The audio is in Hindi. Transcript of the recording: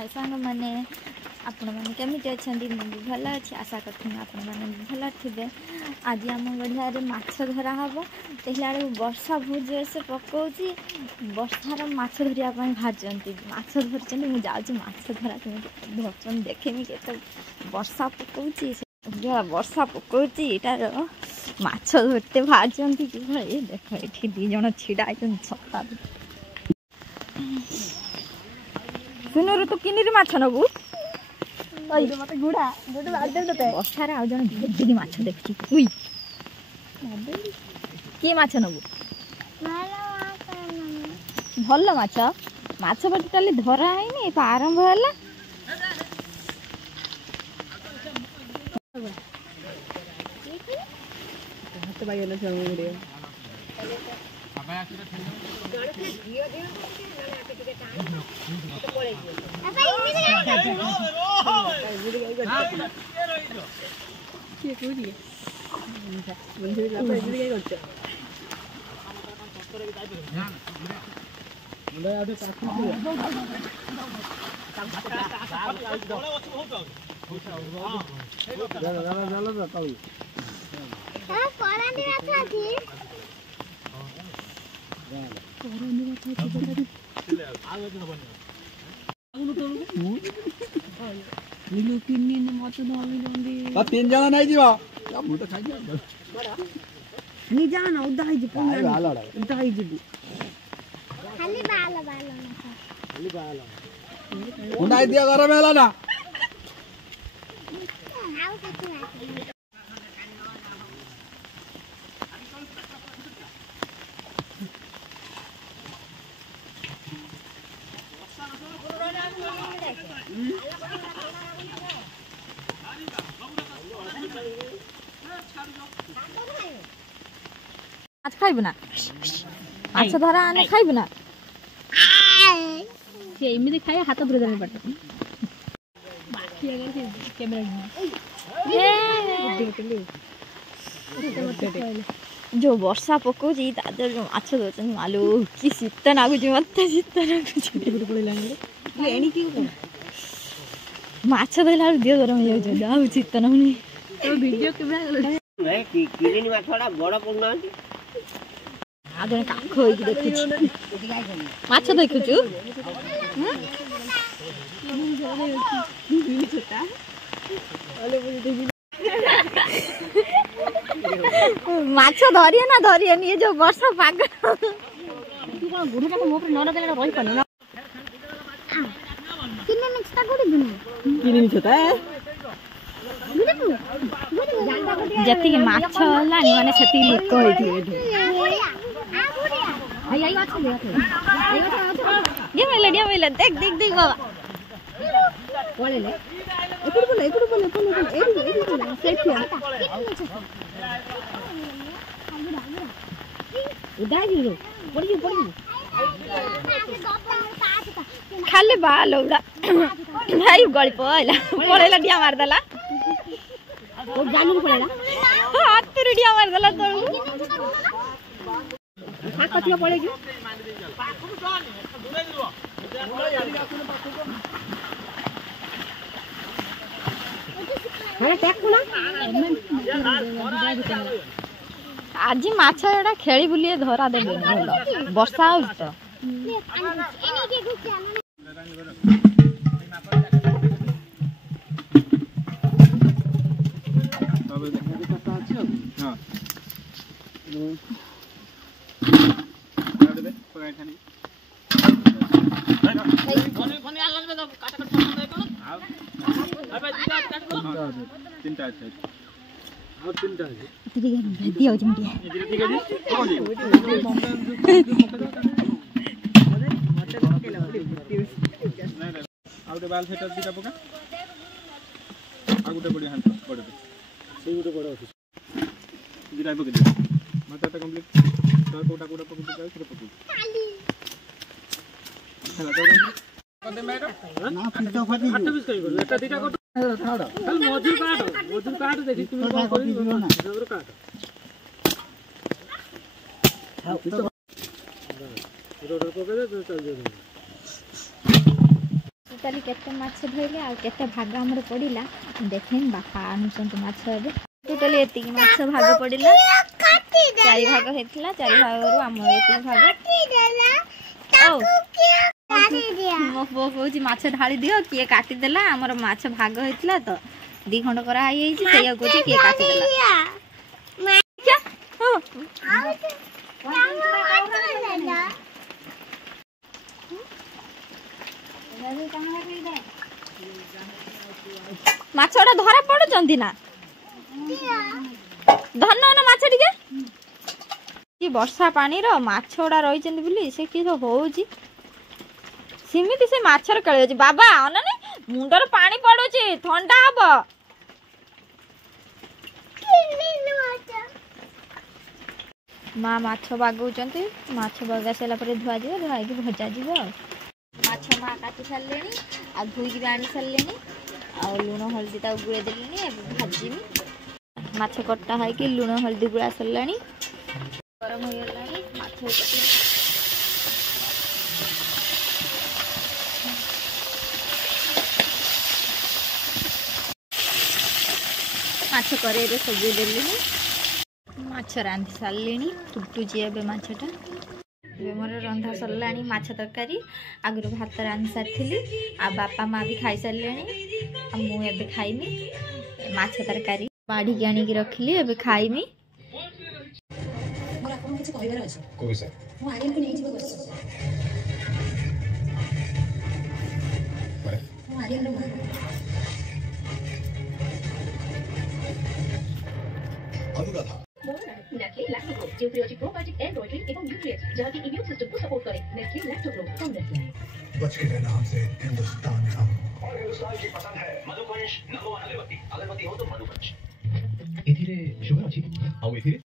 हाय सांग मैंने आपण मैंने केमिति अच्छा मुझे भल अच्छी आशा करती आपण मैंने भल थे। आज आम गढ़िया माछ धरा हम देखला वर्षा बहुत जोर से पकाउची वर्षार माछ धरिया बाहर माछ धरते मुझे जाऊँ माछ धरा धरचन देखेमी के वर्षा पकाउची वर्षा पकाउची इटार माछ धरते बाहर कि देख ये दिज छिड़ा छता सुनर तू किनी माछ नबू मत गुड़ा वर्षार आज जन ढेर माछ देखी उई कि माछ नबू भल माछ माछ टोटाली धरा है आरंभ है तीन जन नहीं जीवा नी जाना उदा ही जीपो उदा ही जीबू खाली बाल बाल उन्हें दिया घर में लाना आओ कितनी आज खाइबु ना माछ धरा आने खाइबु ना से एमिति खाया हाथ धरे देने पड़ता बाकी अगर से कैमरा जो वर्षा पकाउची तादर जो माछ धरचन मालू कि शीत नागुची मत शीत नागुची एणी की माछ धरला दियो गरम हो जाउ आउ शीत नाउनी तो वीडियो कैमरा नहीं किलिनी माछड़ा बड़ पड़ना आगे काख होई देखुची माछ देखुचु माछ धरिए ना धरिए ये जो वर्षा पाग तू कोन गुडा को मोपर न लगेला रही पन ना किन्ने मिक्सटा गुडी दुनु किनी छता जति के माछ लानी माने सेति लोक होइथिए आई आई माछ ले ये मेला देख देख देख बाबा बोले ले एकड़ बोले एडी बोले सेट किया उदा जीरो पड़ी खाली बाल उड़ा भाई गଳି पळला पळेला डिया मार देला ओ जानी पळेला हाथ डिया मार देला तो खा कथिया पळेगी अरे टेक कोना आज माछ एटा खेली बुलिए धरा देबे भलो वर्षा हो तो एनी के गुच्चा तब देखने के कथा अछि हां दे पगाई थानी फोन आलन में काटा काट अबे तीनटा আছে और तीनटा আছে ठीक है दियो जमटी ठीक है जी कौन जी आउटे बाल सेट दिटा पका आगुटे बड़ी हां बड़े से गुटे बड़ ऑफिस दिटा पके दे माटा कंप्लीट तो कोटा कोटा पके जाय फिर पके चला तो कंदे मेरा ना फिटा फटी 28 कई बोल एटा दिटा को थाड़ा चल मजूर काट देखि तुम कोन करी ना जबर काट हां रोड पके दे चल जा टोटाली केते माछ धइले आ केते भाग हमर पड़िला देखेन बापा अनुसंत माछ एबे टोटाली एति माछ भाग पड़िला चारि भाग हेतला चारि भाग रु हमर एति भाग ओ मो बो कहूची माछ ढाली दियो किए काटी देला हमर माछ भाग हेतला तो 2 खंड करा आइ छी सेया कहूची किए काटी देला क्या हो माछड़ा धरा पड़ुचंती ना धन न माछ टिके कि वर्षा पानी रो माछड़ा रहिचंती बोली से कि होउची सिमिति से माछर कळे बाबा अनने मुंडर पानी पड़ुची ठंडा हबो माँ माछ बागौचंती माछ बागा सारा पर धुआ जीव धुआ की भजा जीव माछ माँ काटी सारे आ धोईक आनी सारे आ लुण हल्दी गुड़े देली भाजमी माछ कटा है लुण हल्दी गुड़ा सरला गरम हो गला माछ करेई सजे देली माछ रांधि सारे फुटुची ए माछटा मोर रंधा सरला माछ तरकारी आगु भात रांधि सारी आ बापा माँ भी खाई सारे मुझे खाइमी माछ तरकारी बाढ़ी आनिक रखिली ए खाइमी नेस्ले लैक्टोग्रो न्यूट्रियोटिक प्रोबायोटिक एंड्रॉइड एवं न्यूट्रिएंट्स जहां की इम्यून सिस्टम को सपोर्ट करे। Nestle Lactogrow from Nestle. बच के रहना हमसे हिंदुस्तान का और हिंदुस्तान की पसंद है मधुवंश नंबर 1 अगरबत्ती हो तो मधुवंश। एथिरे शुगर अछि आउ एथिरे